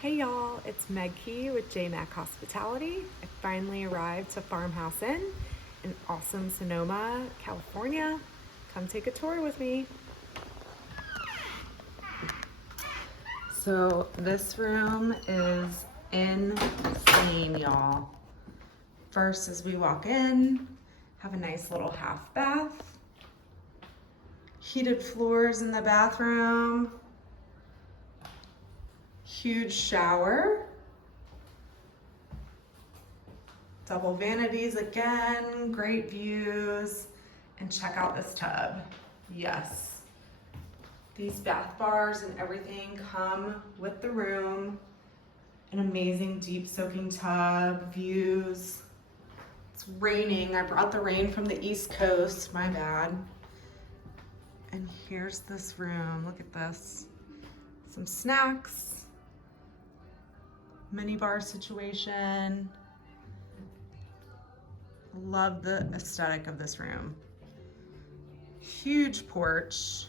Hey y'all, it's MEG.KE with JMAC Hospitality. I finally arrived to Farmhouse Inn in awesome Sonoma, California. Come take a tour with me. So this room is insane, y'all. First, as we walk in, have a nice little half bath. Heated floors in the bathroom. Huge shower. Double vanities again, great views, and check out this tub. Yes, these bath bars and everything come with the room. An amazing deep soaking tub, views. It's raining, I brought the rain from the East Coast, my bad. And here's this room, look at this. Some snacks, mini bar situation. Love the aesthetic of this room. Huge porch.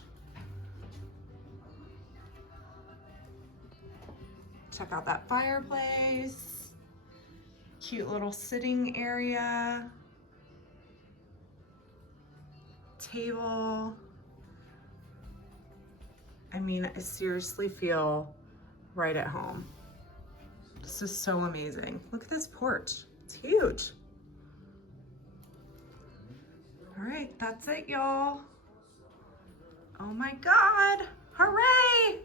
Check out that fireplace. Cute little sitting area. Table. I mean, I seriously feel right at home. This is so amazing. Look at this porch. It's huge. All right, that's it, y'all. Oh my God, hooray!